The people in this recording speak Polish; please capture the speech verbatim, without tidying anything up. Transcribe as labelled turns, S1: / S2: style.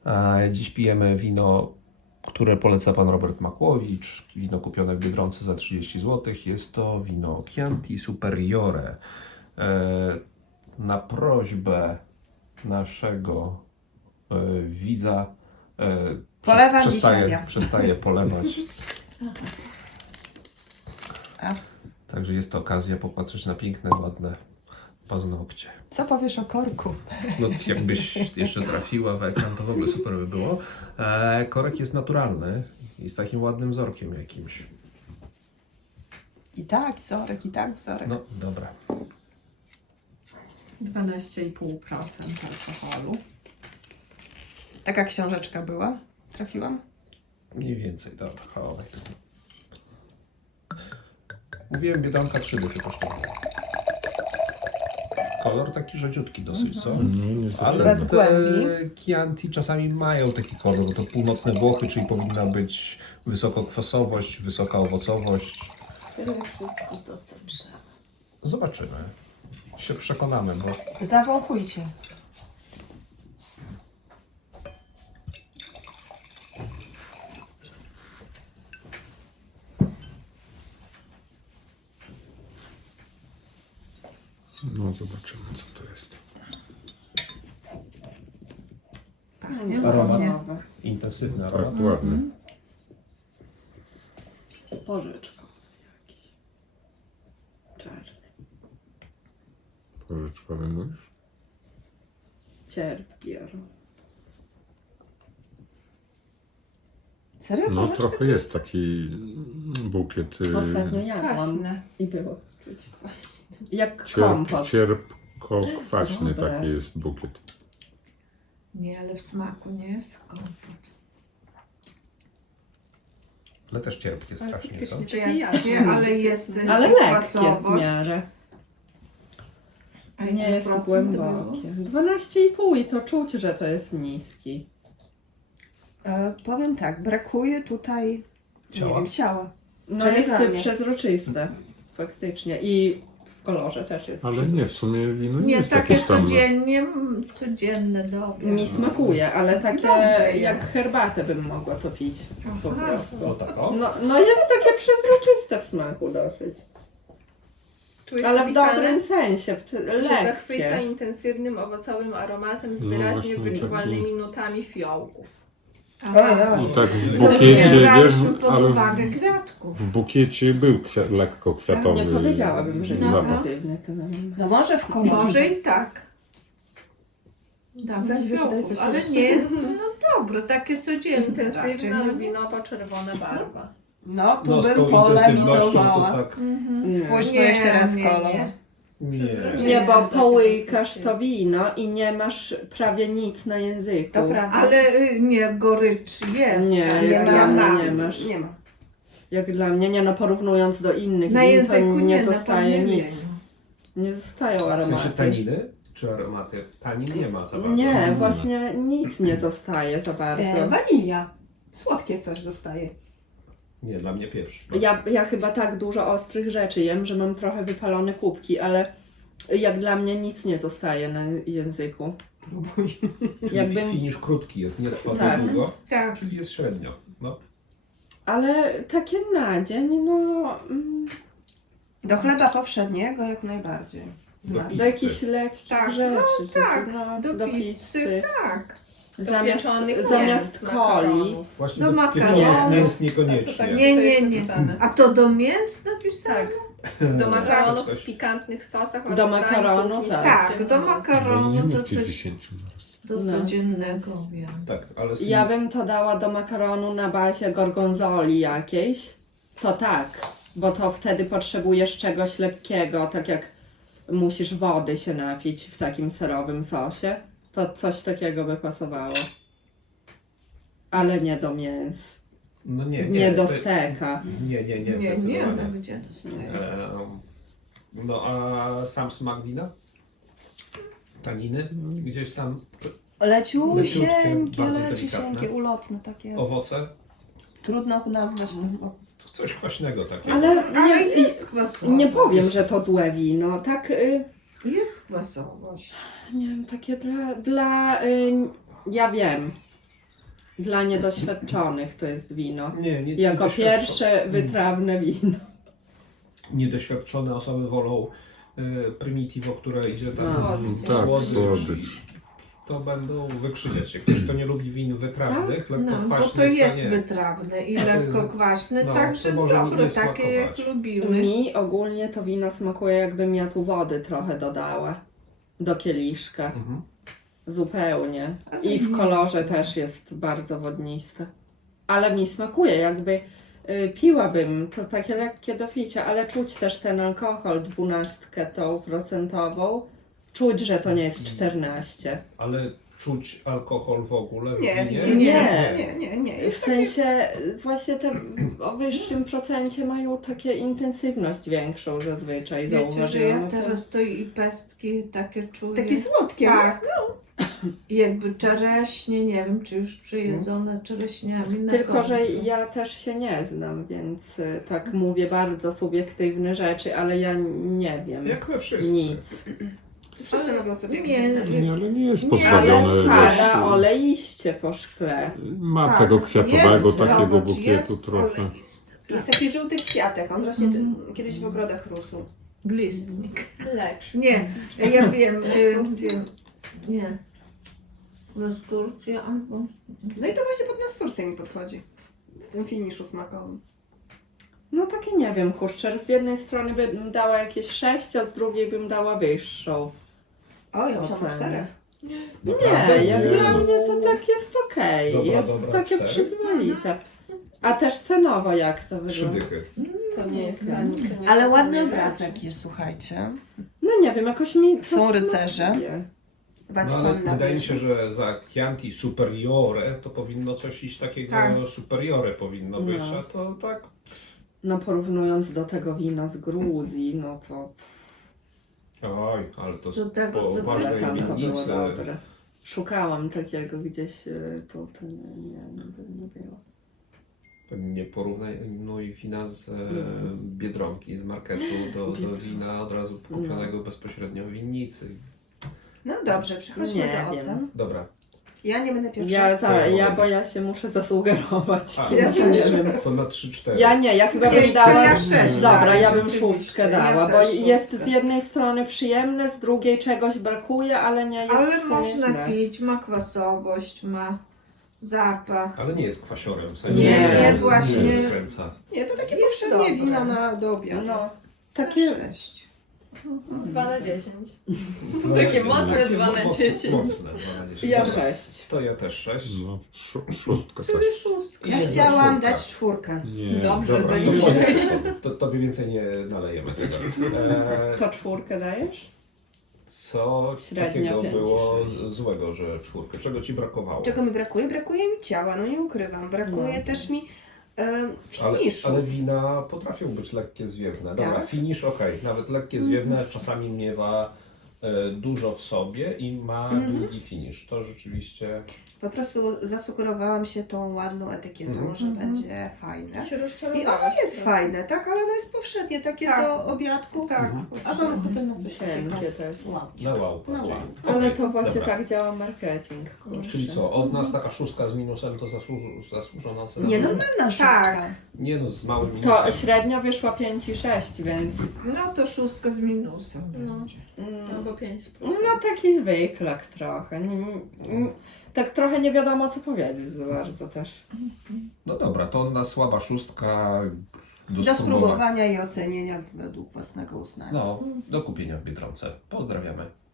S1: Dziś pijemy wino, które poleca pan Robert Makłowicz. Wino kupione w Biedronce za trzydzieści złotych. Jest to wino Chianti Superiore. Na prośbę naszego widza
S2: Polewam
S1: przestaje,
S2: dzisiaj ja.
S1: przestaje polewać.
S2: A
S1: Także jest to okazja popatrzeć na piękne, ładne paznokcie.
S2: co powiesz o korku?
S1: No, jakbyś jeszcze trafiła w ekran, to w ogóle super by było. E, korek jest naturalny i z takim ładnym wzorkiem jakimś.
S2: I tak wzorek, i tak wzorek.
S1: No, dobra.
S3: dwanaście i pół procent alkoholu.
S2: Taka książeczka była. Trafiłam?
S1: Mniej więcej, dobra, chowaj. Mówiłem, Biedronka trzy dychy kosztuje. Kolor taki rzedziutki dosyć, co?
S4: No,
S1: Ale
S2: Bez
S1: te
S2: głębi.
S1: Chianti czasami mają taki kolor, bo to północne Włochy, czyli powinna być wysoka kwasowość, wysoka owocowość.
S5: Czyli wszystko to, co trzeba.
S1: Zobaczymy. Się przekonamy, bo
S2: Zawąchujcie.
S4: No zobaczymy, co to jest.
S3: Pachnie
S1: Aromat.
S3: owocowo.
S1: intensywny
S4: Tak,
S1: aromat.
S4: ładny.
S5: Pożyczką jakiś. Czarny.
S4: Pożyczkowy mówisz?
S5: Cierpki aromat.
S2: Serio?
S4: No
S2: Pożyczkę
S4: trochę
S2: czy-
S4: jest taki bukiet y,
S5: Ostatnio jadłam
S3: Kwaśne.
S5: i było czuć właśnie. Jak
S4: cierp,
S5: kompot.
S4: cierpko-kwaśny
S5: Dobre.
S4: taki jest bukiet.
S3: Nie, ale w smaku nie jest kompot.
S1: Ale też cierpkie strasznie, co?
S5: faktycznie.
S3: Cierpkie, ale jest
S5: Ale lekkie w
S3: kwasowość.
S5: miarę.
S3: A
S5: Nie
S3: ile
S5: jest
S3: procent
S5: głębokie. dwanaście i pół i to czuć, że to jest niski.
S2: E, powiem tak, brakuje tutaj
S1: Ciała?
S2: nie wiem, ciała.
S5: No
S2: Czyli
S5: jest
S2: dla mnie.
S5: przezroczyste. Faktycznie. I w kolorze też jest
S4: Ale
S5: przezroczyste.
S4: nie, w sumie wino nie
S3: Nie,
S4: jest
S3: takie
S4: takie samo.
S3: codziennie, mm, codzienne dobre.
S5: Mi smakuje, ale takie
S3: Dobre
S5: jak
S3: jest.
S5: herbatę bym mogła to pić. Po
S3: Aha.
S5: prostu.
S1: O tak, o.
S5: No, no jest takie przezroczyste w smaku dosyć.
S6: Tu jest
S5: Ale w
S6: napisane,
S5: dobrym sensie, w ty-
S6: że zachwyca
S5: lekkie.
S6: intensywnym owocowym aromatem z
S4: No
S6: wyraźnie
S4: właśnie,
S6: wyczuwalnymi nutami fiołków.
S2: Oj, oj.
S4: No tak w
S3: No
S4: bukiecie,
S3: nie
S4: wiesz,
S3: braliśmy pod
S4: ale
S3: uwagę
S4: w,
S3: kwiatków.
S4: w bukiecie był kwia, lekko kwiatowy
S5: Nie powiedziałabym, że
S3: No.
S5: intensywny cynamon.
S2: No może w kolorze.
S3: Może i tak. Damy
S5: Weź, wiesz, daj
S3: fiołków,
S5: coś
S3: ale
S5: jeszcze.
S3: nie jest no dobre, takie codzienne raczej.
S6: Intensywna,
S3: nie?
S6: rubinowo-czerwona barwa.
S2: No tu
S1: No, z
S2: bym
S1: tą intensywnością
S2: polemizowała.
S1: to tak...
S3: Mhm.
S2: Spójrzmy
S3: Nie,
S2: jeszcze raz
S3: nie,
S2: kolor.
S3: nie.
S1: Nie.
S5: Nie, bo
S6: Takie
S5: połykasz
S6: sensacje.
S5: to wino i nie masz prawie nic na języku.
S2: To prawda.
S3: Ale y, nie, gorycz jest.
S5: Nie,
S3: ale
S5: nie
S3: ja
S5: ma,
S3: mam.
S5: nie masz.
S2: Nie ma.
S5: Jak dla mnie, nie no, porównując do innych
S3: Na
S5: win, to
S3: języku
S5: nie,
S3: nie,
S5: zostaje
S3: na pewno
S5: nic.
S3: nie.
S5: Nie zostają
S1: W
S5: aromaty.
S1: sensie taniny czy aromaty? Tanin nie ma za bardzo.
S5: Nie, właśnie nic nie zostaje za bardzo.
S2: E, wanilia. Słodkie coś zostaje.
S1: Nie, dla mnie pierwszy.
S5: Ja, ja chyba tak dużo ostrych rzeczy jem, że mam trochę wypalone kubki, ale jak dla mnie nic nie zostaje na języku.
S2: Próbuj.
S1: Czyli
S5: jakbym-
S1: finisz krótki jest, nie trwa
S5: Tak.
S1: długo,
S3: Tak.
S1: czyli jest średnio. No.
S5: Ale takie na dzień, no mm,
S2: Do chleba powszedniego jak najbardziej.
S1: Do
S2: Znam.
S5: do jakichś lekkich
S3: Tak,
S5: rzeczy.
S3: no tak,
S5: no,
S3: do
S5: do
S3: pizzy,
S5: pizzy.
S3: Tak.
S5: Zamiast,
S6: pieczonych
S5: zamiast
S6: mięs,
S5: coli.
S6: makaronów.
S1: Właśnie
S3: Do
S1: do
S3: makaronu.
S1: pieczonych mięs
S6: To
S1: niekoniecznie.
S6: tak
S3: Nie,
S6: to
S3: nie,
S6: jest
S3: nie.
S6: napisane.
S3: A to do mięs napisane?
S6: Tak, do makaronów
S1: Coś.
S6: w pikantnych sosach.
S5: Do
S6: oraz
S5: makaronu,
S6: dań kuchni
S5: tak.
S3: Tak,
S6: świeckiej.
S3: do
S4: No, nie
S3: makaronu, do,
S4: mówcie
S3: co,
S4: dziesięciu zaraz.
S3: do
S5: No.
S3: codziennego wiem.
S1: Tak, ale z
S5: Ja bym to dała do makaronu na bazie gorgonzoli jakiejś. To tak, bo to wtedy potrzebujesz czegoś lekkiego, tak jak musisz wody się napić w takim serowym sosie. To coś takiego by pasowało. Ale nie do mięs.
S1: No nie,
S5: Nie,
S1: nie.
S5: do
S1: to-
S5: steka.
S1: Nie, nie, nie,
S3: Nie, nie,
S1: zdecydowanie.
S3: no gdzie dostaję.
S1: Ehm, No a sam smak wina? Taniny? Gdzieś tam
S2: Leciusieńkie,
S1: bardzo
S2: leciusieńkie,
S1: delikatne.
S2: ulotne takie.
S1: owoce?
S2: Trudno nazwać tego.
S1: Coś kwaśnego takiego.
S5: Ale
S3: Ale
S5: nie,
S3: jest kwasowość.
S5: nie powiem, że to złe wino. Tak, y,
S3: Jest kwasowość.
S5: nie wiem, takie dla, dla y, ja wiem, Dla niedoświadczonych to jest wino.
S1: Nie, nie
S5: Jako
S1: niedoświadczone-
S5: pierwsze wytrawne wino.
S1: Niedoświadczone osoby wolą y, Primitivo, które idzie tam
S5: No.
S1: w
S4: Tak,
S1: słodycz.
S4: słodycz.
S1: To będą wykrzywiać się. Ktoś, kto nie lubi win wytrawnych, lekko
S3: No, bo
S1: kwaśnych,
S3: to jest
S1: nie.
S3: wytrawne i lekko kwaśne,
S1: No,
S3: także
S1: to może
S3: dobre,
S1: nie
S3: takie jak
S1: smakować.
S3: lubimy.
S5: Mi ogólnie to wino smakuje, jakbym ja tu wody trochę dodała do kieliszka.
S1: Mhm.
S5: Zupełnie.
S3: Ale
S5: I w
S3: nie
S5: kolorze
S3: jest.
S5: też jest bardzo wodniste. Ale mi smakuje, jakby y, piłabym, to takie lekkie do picia, ale czuć też ten alkohol, dwunastkę tą procentową. Czuć, że to nie jest czternaście.
S1: Ale czuć alkohol w ogóle w
S2: Nie,
S1: winie?
S2: nie,
S5: Nie.
S2: nie, nie, nie.
S5: W
S2: Jest takie...
S5: sensie właśnie te o wyższym procencie mają takie intensywność większą zazwyczaj,
S3: Wiecie, że ja
S5: zauważyłam. To-
S3: teraz to i pestki takie czuję.
S2: Takie słodkie.
S3: Tak. I jakby czereśnie, nie wiem, czy już przejedzone czereśniami. na
S5: Tylko, że
S3: końcu.
S5: ja też się nie znam, więc y, tak mówię bardzo subiektywne rzeczy, ale ja nie wiem
S1: Jak we wszyscy.
S5: nic.
S2: Wszyscy robią sobie
S3: Nie,
S4: Nie, ale nie jest
S3: Nie,
S4: pozbawione
S5: Ale spada
S4: ilości.
S5: oleiście po szkle.
S4: Ma
S3: Tak,
S4: tego kwiatowego
S3: jest,
S4: takiego
S3: zobacz,
S4: bukietu
S3: jest
S4: trochę.
S3: oleisty.
S2: Jest taki żółty kwiatek, on rośnie
S3: Mhm.
S2: kiedyś w ogrodach rósł.
S3: Glistnik.
S6: Lecz.
S3: Nie, ja wiem. y,
S2: Turcję.
S3: Nie. Nasturcja albo...
S2: No i to właśnie pod nasturcję mi podchodzi. W tym finiszu smakowym.
S5: No takie nie wiem, kurczę, z jednej strony bym dała jakieś sześć, a z drugiej bym dała wyższą.
S2: O, ja
S5: Ocenę.
S2: mam cztery.
S1: Naprawdę?
S5: Nie, jak
S4: Nie,
S5: dla
S4: no.
S5: mnie to tak jest okej,
S1: Dobra,
S5: jest
S1: dobra,
S5: takie
S1: cztery.
S5: przyzwoite. A też cenowo jak to
S1: Trzy
S5: wygląda?
S1: dychy.
S5: To nie jest dla
S3: Mhm.
S5: nich.
S2: Ale ładny obrazek jest, słuchajcie.
S5: No nie wiem, jakoś mi to
S2: Są rycerze.
S5: smakuje.
S2: Chyba
S1: No,
S2: ci
S1: ale
S2: pan
S1: wydaje mi
S2: napisze.
S1: się, że za Chianti Superiore to powinno coś iść takiego
S3: Tak.
S1: Superiore powinno być,
S5: No.
S1: a to tak.
S5: No porównując do tego wina z Gruzji, no to
S1: Oj, ale to
S3: Do tego,
S1: po
S3: co
S1: ważnej
S5: ale tam to było
S1: winnicy.
S5: dobre. Szukałam takiego gdzieś, y, tu to nie, nie, nie, by- nie było.
S1: To nie porównuj wina z e,
S5: Mhm.
S1: Biedronki, z marketu do, do
S5: Biedronka.
S1: wina od razu kupionego bezpośrednio w winnicy.
S2: No dobrze, przechodźmy
S5: Nie
S2: do
S5: wiem.
S2: ocen.
S1: Dobra,
S2: Ja nie będę pierwsza.
S5: Ja, za,
S1: To-
S5: ja, bo ja się muszę zasugerować.
S1: A,
S5: kiedyś,
S2: ja też.
S5: nie wiem.
S1: to na trzy cztery.
S5: Ja nie, ja chyba bym
S3: Jeszcze
S5: dała.
S3: ja sześć
S5: Dobra,
S3: dałam,
S5: ja bym
S3: rzeczywiście.
S5: szóstkę
S3: Ja
S5: dała, bo
S3: też
S5: jest
S3: szóstkę.
S5: z jednej strony przyjemne, z drugiej czegoś brakuje, ale nie jest w
S3: Ale
S5: sumie
S3: można
S5: źle.
S3: pić, ma kwasowość, ma zapach.
S1: Ale nie jest kwasiorem, w sensie
S5: Nie,
S1: nie,
S3: właśnie.
S1: nie wykręca.
S2: Nie, to takie
S3: Jest
S2: powszednie
S3: dobre.
S2: wino na do obiadu.
S5: No, takie
S3: Sześć.
S6: dwa na dziesięć.
S1: No,
S6: Takie mocne dwa na
S1: mocne,
S6: dziesięć.
S1: Mocne dwa na dziesięć.
S5: ja
S1: Dobra.
S5: sześć.
S1: To ja też sześć.
S4: No, szó- szóstka tak.
S6: Czyli szóstka.
S2: Ja
S1: I
S2: chciałam
S1: czwórka.
S2: dać czwórkę.
S4: Nie,
S6: Dobrze,
S4: dobra.
S6: to
S1: To,
S6: nie
S1: może to, tobie więcej nie nalejemy tego. E,
S5: To czwórkę dajesz?
S1: co
S5: Średnio
S1: takiego
S5: pięć,
S1: było
S5: sześć.
S1: z- złego, że czwórkę? Czego ci brakowało?
S2: Czego mi brakuje? Brakuje mi ciała, no nie ukrywam. Brakuje
S5: No.
S2: też mi e,
S1: Ale,
S2: finiszu.
S1: ale wina potrafią być lekkie, zwiewne. Dobra,
S2: Tak?
S1: finish okej, nawet lekkie, zwiewne czasami miewa e, dużo w sobie i ma
S2: Mhm.
S1: długi finish. To rzeczywiście...
S2: Po prostu zasugerowałam się tą ładną etykietą,
S1: Mhm.
S2: że
S3: Mhm.
S2: będzie fajne.
S6: Się
S2: I
S6: rozczarowałaś.
S2: ono jest fajne, tak? Ale ono jest powszednie, takie
S3: Tak.
S2: do obiadku.
S3: Tak.
S1: Mhm.
S2: A mam ochotę na coś
S5: Cienkie
S2: takiego.
S5: też.
S2: Wow.
S1: Na wow.
S2: Na
S1: bardziej.
S2: wow.
S5: Ale
S1: Okej,
S5: to właśnie
S1: dobra.
S5: tak działa marketing. Kurczę.
S1: Czyli co, od nas taka szóstka z minusem to zasłuż, zasłużona cena?
S2: Nie, normalna szóstka.
S3: Tak.
S1: Nie no, z małym minusem.
S5: To średnia wyszła pięć i sześć, więc
S3: No to szóstka z minusem.
S6: No.
S5: mm,
S6: Albo pięć z
S5: no
S6: plusem.
S5: taki zwyklak trochę. Nie, nie, nie, tak trochę nie wiadomo co powiedzieć za bardzo też.
S1: No dobra, to od nas słaba szóstka do,
S2: Do
S1: spróbowania.
S2: spróbowania i ocenienia według własnego uznania.
S1: No, do kupienia w Biedronce. Pozdrawiamy.